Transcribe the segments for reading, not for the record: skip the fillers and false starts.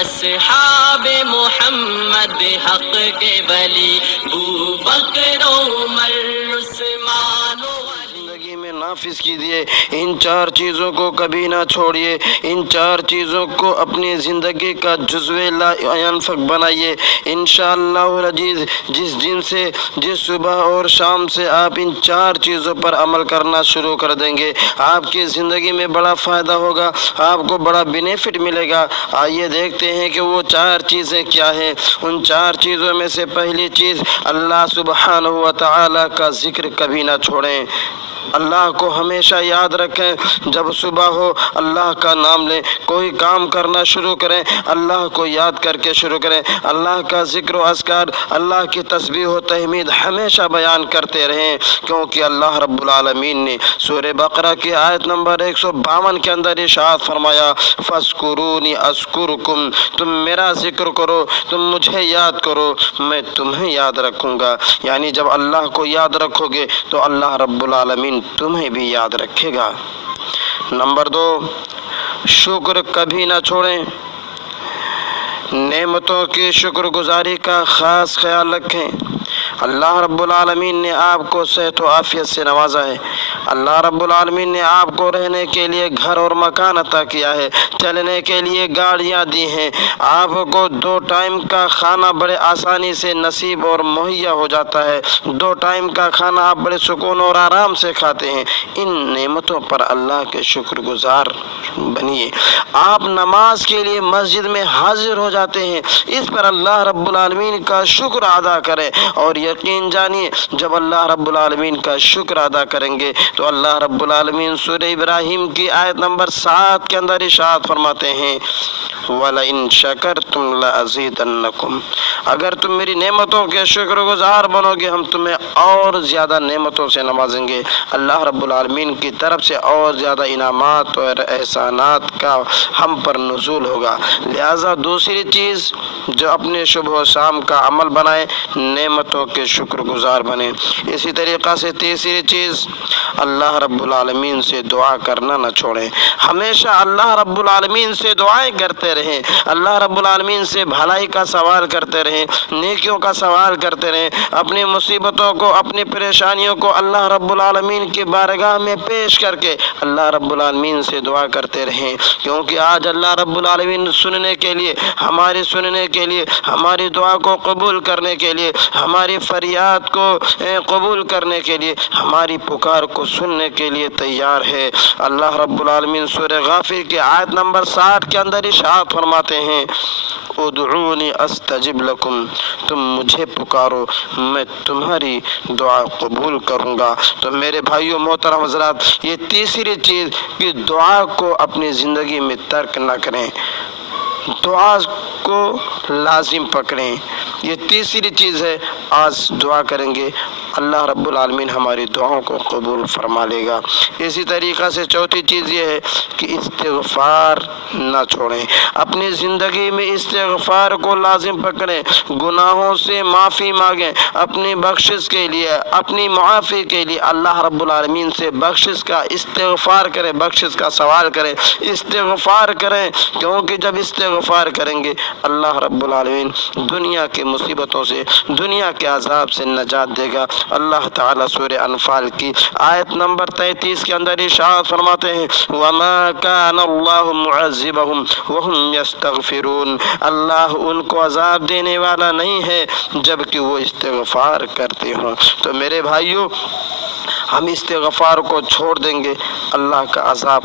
اصحاب محمد حق کے ولی ابو بکر عمر عثمان زندگی میں نافذ کیجیے، ان چار چیزوں کو کبھی نہ چھوڑیے، ان چار چیزوں کو اپنی زندگی کا جزو لا ينفق بنائیے۔ انشاءاللہ العزیز جس صبح اور شام سے آپ ان چار چیزوں پر عمل کرنا شروع کر دیں گے، آپ کی زندگی میں بڑا فائدہ ہوگا، آپ کو بڑا بینیفٹ ملے گا۔ آئیے دیکھتے ہیں کہ وہ چار چیزیں کیا ہیں۔ ان چار چیزوں میں سے پہلی چیز، اللہ سبحانہ و تعالی کا ذکر کبھی نہ چھوڑیں، اللہ کو ہمیشہ یاد رکھیں۔ جب صبح ہو اللہ کا نام لیں، کوئی کام کرنا شروع کریں اللہ کو یاد کر کے شروع کریں، اللہ کا ذکر و اذکار، اللہ کی تسبیح و تحمید ہمیشہ بیان کرتے رہیں، کیونکہ اللہ رب العالمین نے سورہ بقرہ کی آیت نمبر 152 کے اندر ارشاد فرمایا، فاذکرونی اذکرکم، تم میرا ذکر کرو، تم مجھے یاد کرو، میں تمہیں یاد رکھوں گا۔ یعنی جب اللہ کو یاد رکھو گے تو اللہ رب العالمین تمہیں بھی یاد رکھے گا۔ نمبر 2، شکر کبھی نہ چھوڑیں، نعمتوں کی شکر گزاری کا خاص خیال رکھیں۔ اللہ رب العالمین نے آپ کو صحت و عافیت سے نوازا ہے، اللہ رب العالمین نے آپ کو رہنے کے لیے گھر اور مکان عطا کیا ہے، چلنے کے لیے گاڑیاں دی ہیں، آپ کو 2 ٹائم کا کھانا بڑے آسانی سے نصیب اور مہیا ہو جاتا ہے، 2 ٹائم کا کھانا آپ بڑے سکون اور آرام سے کھاتے ہیں۔ ان نعمتوں پر اللہ کے شکر گزار بنیے۔ آپ نماز کے لیے مسجد میں حاضر ہو جاتے ہیں، اس پر اللہ رب العالمین کا شکر ادا کریں، اور یقین جانیے جب اللہ رب العالمین کا شکر ادا کریں گے تو اللہ رب العالمین سورہ ابراہیم کی آیت نمبر 7 کے اندر ارشاد فرماتے ہیں، وَلَئِن شَكَرْتُمْ لَأَزِيدَنَّكُمْ، اگر تم میری نعمتوں کے شکر گزار بنو گے ہم تمہیں اور زیادہ نعمتوں سے نوازیں گے۔ اللہ رب العالمین کی طرف سے اور زیادہ انعامات اور احسانات کا ہم پر نزول ہوگا۔ لہذا دوسری چیز جو اپنے صبح و شام کا عمل بنائے، نعمتوں کے شکر گزار بنے۔ اسی طریقہ سے تیسری چیز، اللہ رب العالمین سے دعا کرنا نہ چھوڑیں، ہمیشہ اللہ رب العالمین سے دعائیں کرتے رہیں، اللہ رب العالمین سے بھلائی کا سوال کرتے رہیں، نیکیوں کا سوال کرتے رہیں، اپنی مصیبتوں کو، اپنی پریشانیوں کو اللہ رب العالمین کی بارگاہ میں پیش کر کے اللہ رب العالمین سے دعا کرتے رہیں، کیونکہ آج اللہ رب العالمین سننے کے لیے، ہماری دعا کو قبول کرنے کے لیے، ہماری فریاد کو قبول کرنے کے لیے، ہماری پکار کو سننے کے لیے تیار ہے۔ اللہ رب العالمین سورہ غافر کی آیت نمبر 60 کے اندر ارشاد فرماتے ہیں، ادعونی استجب لکم، تم مجھے پکارو میں تمہاری دعا قبول کروں گا۔ تو میرے بھائیوں محترم حضرات، یہ تیسری چیز کہ دعا کو اپنی زندگی میں ترک نہ کریں، دعا کو لازم پکڑیں، یہ تیسری چیز ہے۔ آج دعا کریں گے اللہ رب العالمین ہماری دعاؤں کو قبول فرما لے گا۔ اسی طریقہ سے چوتھی چیز یہ ہے کہ استغفار نہ چھوڑیں، اپنی زندگی میں استغفار کو لازم پکڑیں، گناہوں سے معافی مانگیں، اپنی بخشش کے لیے، اپنی معافی کے لیے اللہ رب العالمین سے بخشش کا استغفار کریں، بخشش کا سوال کریں، استغفار کریں، کیونکہ جب استغفار کریں گے اللہ رب العالمین دنیا کی مصیبتوں سے، دنیا کے عذاب سے نجات دے گا۔ اللہ تعالیٰ سورہ انفال کی آیت نمبر 33 کے اندر ارشاد فرماتے ہیں، وَمَا كَانَ اللَّهُ مُعَذِّبَهُمْ وَهُمْ يَسْتَغْفِرُونَ، اللہ ان کو عذاب دینے والا نہیں ہے جبکہ وہ استغفار کرتے ہوں۔ تو میرے بھائیوں، ہم استغفار کو چھوڑ دیں گے اللہ کا عذاب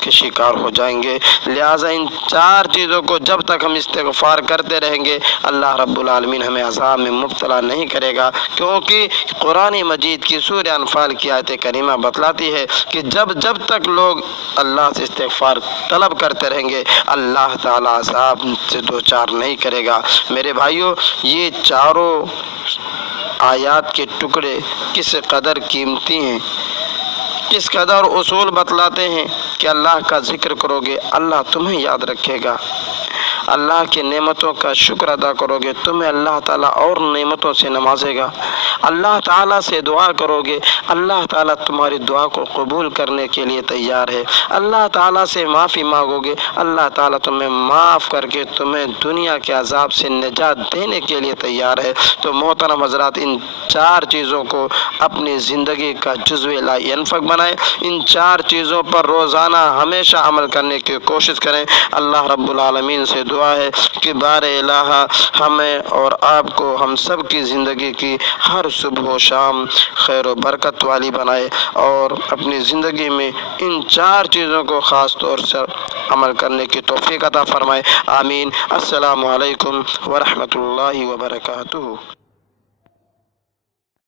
کے شکار ہو جائیں گے۔ لہٰذا ان چار چیزوں کو جب تک ہم استغفار کرتے رہیں گے اللہ رب العالمین ہمیں عذاب میں مبتلا نہیں کرے گا، کیونکہ قرآن مجید کی سورہ انفال کی آیت کریمہ بتلاتی ہے کہ جب تک لوگ اللہ سے استغفار طلب کرتے رہیں گے اللہ تعالیٰ عذاب سے دوچار نہیں کرے گا۔ میرے بھائیوں، یہ چاروں آیات کے ٹکڑے کس قدر قیمتی ہیں، کس قدر اصول بتلاتے ہیں کہ اللہ کا ذکر کرو گے اللہ تمہیں یاد رکھے گا، اللہ کی نعمتوں کا شکر ادا کرو گے تمہیں اللہ تعالیٰ اور نعمتوں سے نوازے گا۔ اللہ تعالیٰ سے دعا کرو گے، اللہ تعالیٰ تمہاری دعا کو قبول کرنے کے لیے تیار ہے۔ اللہ تعالیٰ سے معافی مانگو گے، اللہ تعالیٰ تمہیں معاف کر کے تمہیں دنیا کے عذاب سے نجات دینے کے لیے تیار ہے۔ تو محترم حضرات، ان 4 چیزوں کو اپنی زندگی کا جزو لا ينفق بنائیں، ان 4 چیزوں پر روزانہ ہمیشہ عمل کرنے کی کوشش کریں۔ اللہ رب العالمین سے دعا ہے کہ بار الہ ہمیں اور آپ کو، ہم سب کی زندگی کی ہر صبح و شام خیر و برکت والی بنائے اور اپنی زندگی میں ان 4 چیزوں کو خاص طور سے عمل کرنے کی توفیق عطا فرمائے۔ آمین۔ السلام علیکم ورحمۃ اللہ وبرکاتہ۔